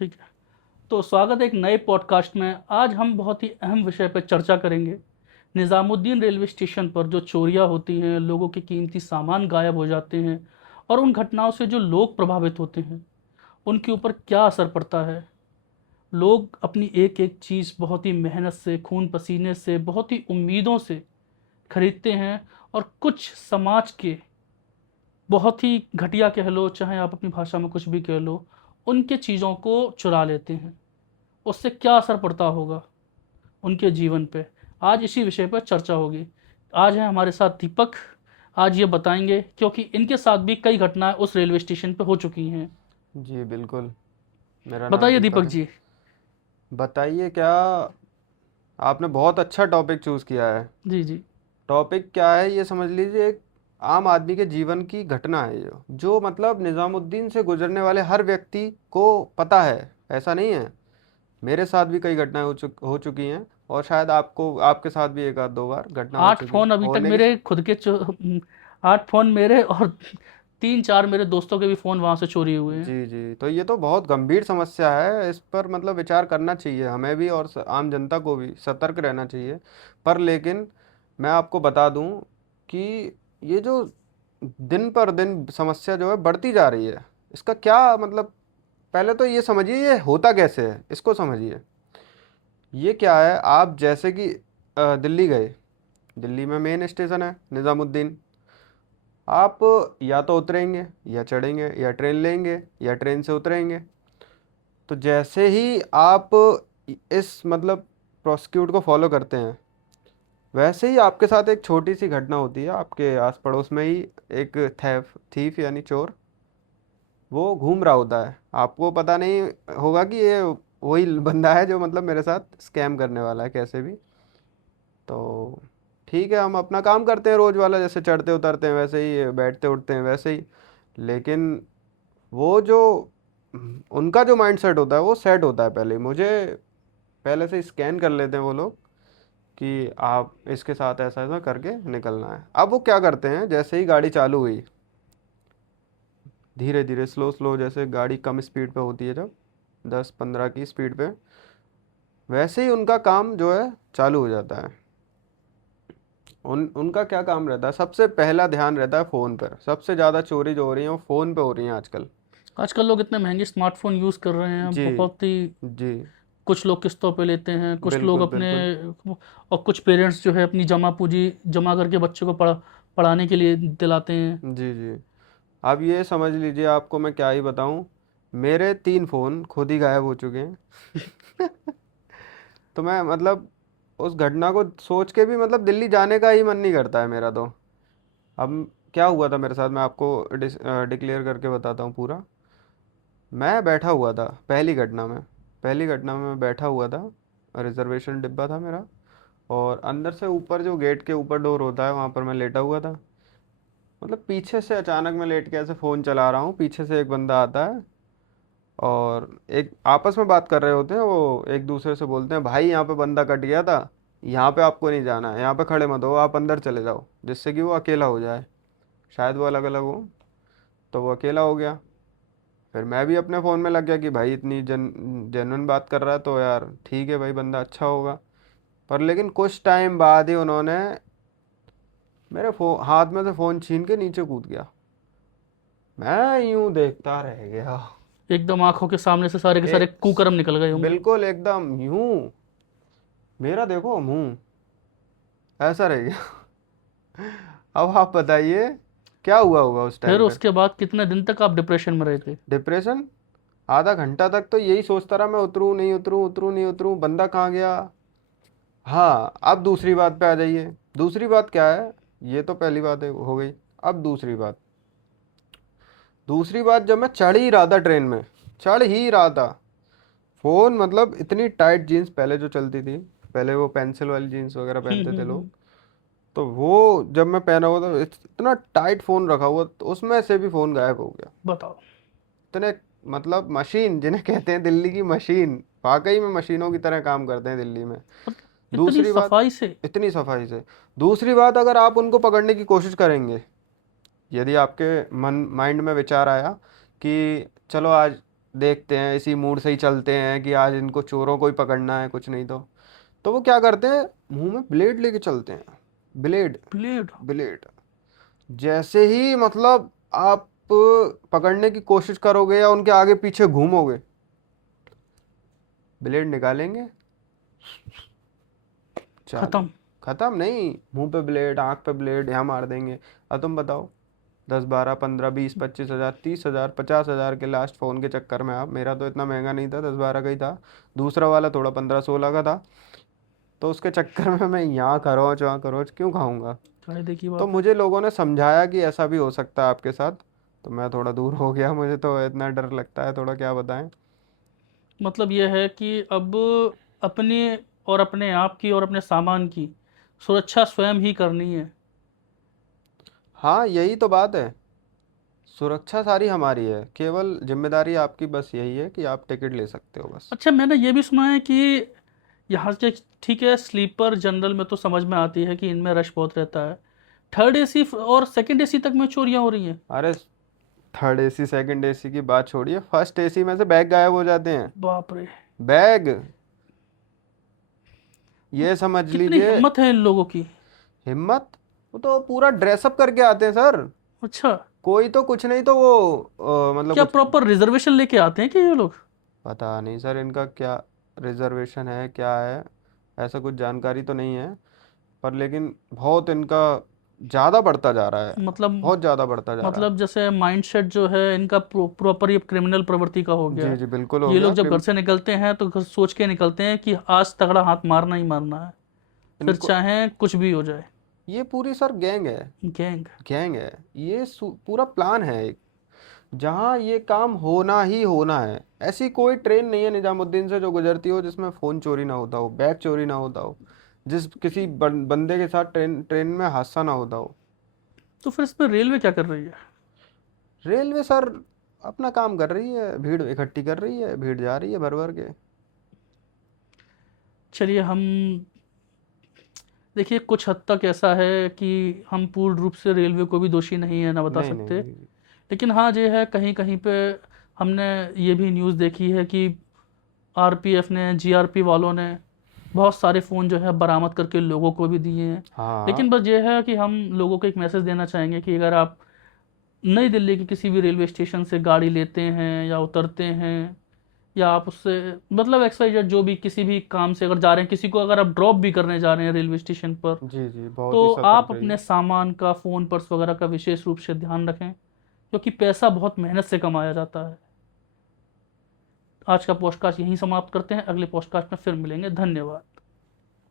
ठीक है। तो स्वागत है एक नए पॉडकास्ट में। आज हम बहुत ही अहम विषय पर चर्चा करेंगे। निज़ामुद्दीन रेलवे स्टेशन पर जो चोरियां होती हैं, लोगों के कीमती सामान गायब हो जाते हैं और उन घटनाओं से जो लोग प्रभावित होते हैं, उनके ऊपर क्या असर पड़ता है। लोग अपनी एक एक चीज़ बहुत ही मेहनत से, खून पसीने से, बहुत ही उम्मीदों से खरीदते हैं और कुछ समाज के बहुत ही घटिया कह लो, चाहे आप अपनी भाषा में कुछ भी कह लो, उनके चीज़ों को चुरा लेते हैं। उससे क्या असर पड़ता होगा उनके जीवन पे। आज इसी विषय पर चर्चा होगी। आज है हमारे साथ दीपक। आज ये बताएंगे क्योंकि इनके साथ भी कई घटनाएं उस रेलवे स्टेशन पे हो चुकी हैं। जी बिल्कुल। मेरा नाम बताइए दीपक दीपक है। जी। बताइए क्या। आपने बहुत अच्छा टॉपिक चूज़ किया है। जी जी। टॉपिक क्या है ये समझ लीजिए, एक आम आदमी के जीवन की घटना है जो मतलब निज़ामुद्दीन से गुजरने वाले हर व्यक्ति को पता है। ऐसा नहीं है। मेरे साथ भी कई घटनाएं हो चुकी हैं, और शायद आपको आपके साथ भी एक आध दो बार घटना हो आठ चुकी है फोन अभी तक होने की मेरे खुद के 8 फोन मेरे और 3-4 मेरे दोस्तों के भी फोन वहां से चोरी हुए हैं। जी जी, तो ये तो बहुत गंभीर समस्या है। इस पर मतलब विचार करना चाहिए हमें भी, और आम जनता को भी सतर्क रहना चाहिए। पर लेकिन मैं आपको बता दूं कि ये जो दिन पर दिन समस्या जो है बढ़ती जा रही है, इसका क्या मतलब। पहले तो ये समझिए ये होता कैसे है, इसको समझिए। ये क्या है, आप जैसे कि दिल्ली गए। दिल्ली में मेन स्टेशन है निज़ामुद्दीन। आप या तो उतरेंगे या चढ़ेंगे या ट्रेन लेंगे या ट्रेन से उतरेंगे। तो जैसे ही आप इस मतलब प्रोसिक्यूट को फॉलो करते हैं, वैसे ही आपके साथ एक छोटी सी घटना होती है। आपके आस पड़ोस में ही एक थीफ यानी चोर वो घूम रहा होता है। आपको पता नहीं होगा कि ये वही बंदा है जो मतलब मेरे साथ स्कैम करने वाला है कैसे भी। तो ठीक है, हम अपना काम करते हैं रोज वाला, जैसे चढ़ते उतरते हैं वैसे ही, बैठते उठते हैं वैसे ही। लेकिन वो जो उनका जो माइंड सेट होता है वो सेट होता है पहले ही। मुझे पहले से स्कैन कर लेते हैं वो लोग कि आप इसके साथ ऐसा ऐसा करके निकलना है। अब वो क्या करते हैं, जैसे ही गाड़ी चालू हुई, धीरे धीरे स्लो स्लो, जैसे गाड़ी कम स्पीड पे होती है जब 10-15 की स्पीड पे, वैसे ही उनका काम जो है चालू हो जाता है। उनका क्या काम रहता है, सबसे पहला ध्यान रहता है फ़ोन पर। सबसे ज़्यादा चोरी जो हो रही है वो फ़ोन पे हो रही है आजकल। आजकल लोग इतने महंगे स्मार्टफोन यूज़ कर रहे हैं, जी बहुत ही। जी, कुछ लोग किस्तों पे लेते हैं, कुछ लोग बिल्कुल अपने, बिल्कुल। और कुछ पेरेंट्स जो है अपनी जमा पूंजी जमा करके बच्चों को पढ़ाने के लिए दिलाते हैं। जी जी, अब ये समझ लीजिए, आपको मैं क्या ही बताऊं। मेरे 3 फ़ोन खुद ही गायब हो चुके हैं। तो मैं मतलब उस घटना को सोच के भी मतलब दिल्ली जाने का ही मन नहीं करता है मेरा तो। अब क्या हुआ था मेरे साथ, मैं आपको डिक्लेयर करके बताता हूँ पूरा। मैं बैठा हुआ था पहली घटना में मैं बैठा हुआ था। रिजर्वेशन डिब्बा था मेरा, और अंदर से ऊपर जो गेट के ऊपर डोर होता है वहाँ पर मैं लेटा हुआ था। मतलब पीछे से अचानक मैं लेट के ऐसे फ़ोन चला रहा हूँ, पीछे से एक बंदा आता है, और एक आपस में बात कर रहे होते हैं। वो एक दूसरे से बोलते हैं, भाई यहाँ पे बंदा कट गया था, यहाँ पे आपको नहीं जाना है, यहाँ पे खड़े मत हो, आप अंदर चले जाओ, जिससे कि वो अकेला हो जाए। शायद वो अलग अलग हो, तो वो अकेला हो गया। फिर मैं भी अपने फ़ोन में लग गया कि भाई इतनी जेन्युइन बात कर रहा है तो यार ठीक है भाई, बंदा अच्छा होगा। पर लेकिन कुछ टाइम बाद ही उन्होंने मेरे हाथ में से फ़ोन छीन के नीचे कूद गया। मैं यूं देखता रह गया। एकदम आंखों के सामने से सारे के सारे एक कुकर्म निकल गए होंगे। बिल्कुल एकदम यूं, मेरा देखो मुंह ऐसा रह गया। अब आप बताइए क्या हुआ होगा उस फिर टाइम पे। उसके बाद कितने दिन तक आप डिप्रेशन में रहे थे? डिप्रेशन, आधा घंटा तक तो यही सोचता रहा, मैं उतरूं नहीं उतरूं, उतरूं नहीं उतरूं, बंदा कहाँ गया। हाँ, अब दूसरी बात पे आ जाइए। दूसरी बात क्या है, ये तो पहली बात हो गई। अब दूसरी बात जब मैं चढ़ ही रहा था ट्रेन में, चढ़ ही रहा था, फोन मतलब इतनी टाइट जीन्स पहले जो चलती थी, पहले वो पेंसिल वाली जीन्स वगैरह पहनते थे लोग, हम्म। तो वो जब मैं पहना हुआ था इतना टाइट फोन रखा हुआ, तो उसमें से भी फोन गायब हो गया। बताओ। इतने मतलब मशीन जिन्हें कहते हैं दिल्ली की मशीन, वाकई में मशीनों की तरह काम करते हैं दिल्ली में। मतलब इतनी दूसरी बात, सफाई से। इतनी सफाई से। दूसरी बात, अगर आप उनको पकड़ने की कोशिश करेंगे, यदि आपके मन माइंड में विचार आया कि चलो आज देखते हैं, इसी मूड से ही चलते हैं कि आज इनको चोरों को ही पकड़ना है, कुछ नहीं तो वो क्या करते हैं, मुंह में ब्लेड लेके चलते हैं। Blade, blade? ब्लेड। जैसे ही मतलब आप पकड़ने की कोशिश करोगे या उनके आगे पीछे घूमोगे, ब्लेड निकालेंगे, चालू। खत्म। खत्म नहीं, मुंह पे ब्लेड, आंख पे ब्लेड, यहाँ मार देंगे। अब तुम बताओ, 10 12 15 20 25 हजार, 30 हजार, 50 हजार के लास्ट फोन के चक्कर में आप, मेरा तो इतना महंगा नहीं था, 10 12 का ही था, दूसरा वाला थोड़ा 15 16 का था, तो उसके चक्कर में मैं यहाँ खरोच वहाँ खरोच क्यों खाऊंगा। फायदे की तो बात है। मुझे लोगों ने समझाया कि ऐसा भी हो सकता है आपके साथ, तो मैं थोड़ा दूर हो गया, मुझे तो इतना डर लगता है थोड़ा, क्या बताएं। मतलब यह है कि अब अपने और अपने आप की और अपने सामान की सुरक्षा स्वयं ही करनी है। हाँ यही तो बात है, सुरक्षा सारी हमारी है, केवल जिम्मेदारी आपकी बस यही है कि आप टिकट ले सकते हो बस। अच्छा, मैंने ये भी सुना है कि यहाँ से, ठीक है, स्लीपर जनरल में तो समझ में आती है कि इनमें रश बहुत रहता है, थर्ड एसी और सेकंड एसी तक में चोरियां हो रही हैं। अरे थर्ड एसी सेकंड एसी की बात छोड़िए, फर्स्ट एसी में से बैग गायब हो जाते हैं। बाप रे! बैग, ये समझ कितनी लीजिए। हिम्मत है इन लोगों की! हिम्मत, वो तो पूरा ड्रेसअप करके आते हैं सर। अच्छा। कोई तो कुछ नहीं तो वो मतलब क्या कुछ, प्रॉपर रिजर्वेशन लेके आते हैं कि ये लोग? पता नहीं सर इनका क्या रिजर्वेशन है क्या है, ऐसा कुछ जानकारी तो नहीं है, पर लेकिन बहुत इनका ज़्यादा बढ़ता जा रहा है, मतलब बहुत ज़्यादा बढ़ता जा रहा है। जैसे माइंडसेट जो है इनका प्रॉपर ये क्रिमिनल प्रवृत्ति का हो गया जी है। जी बिल्कुल हो ये गया लोग जब घर से निकलते हैं तो घर सोच के निकलते हैं कि आज तगड़ा हाथ मारना ही मारना है, फिर इनको, चाहे कुछ भी हो जाए। ये पूरी सर गैंग है, गैंग। गैंग है, ये पूरा प्लान है एक, जहाँ ये काम होना ही होना है। ऐसी कोई ट्रेन नहीं है निजामुद्दीन से जो गुजरती हो जिसमें फ़ोन चोरी ना होता हो, बैग चोरी ना होता हो, जिस किसी बंदे के साथ ट्रेन ट्रेन में हादसा ना होता हो। तो फिर इसमें रेलवे क्या कर रही है? रेलवे सर अपना काम कर रही है, भीड़ इकट्ठी कर रही है, भीड़ जा रही है भर भर के। चलिए, हम देखिए, कुछ हद तक ऐसा है कि हम पूर्ण रूप से रेलवे को भी दोषी नहीं है ना बता नहीं नहीं सकते। नहीं। लेकिन हाँ, ये है, कहीं कहीं पे हमने ये भी न्यूज़ देखी है कि आरपीएफ ने, जीआरपी वालों ने बहुत सारे फ़ोन जो है बरामद करके लोगों को भी दिए हैं। लेकिन हाँ बस ये है कि हम लोगों को एक मैसेज देना चाहेंगे कि अगर आप नई दिल्ली के किसी भी रेलवे स्टेशन से गाड़ी लेते हैं या उतरते हैं, या आप उससे मतलब एक्स वाई जेड जो भी किसी भी काम से अगर जा रहे हैं, किसी को अगर आप ड्रॉप भी करने जा रहे हैं रेलवे स्टेशन पर, जी जी बहुत ही तो सतर्क आप अपने रहिए। सामान का, फ़ोन, पर्स वगैरह का विशेष रूप से ध्यान रखें, क्योंकि पैसा बहुत मेहनत से कमाया जाता है। आज का पॉडकास्ट यहीं समाप्त करते हैं, अगले पॉडकास्ट में फिर मिलेंगे। धन्यवाद।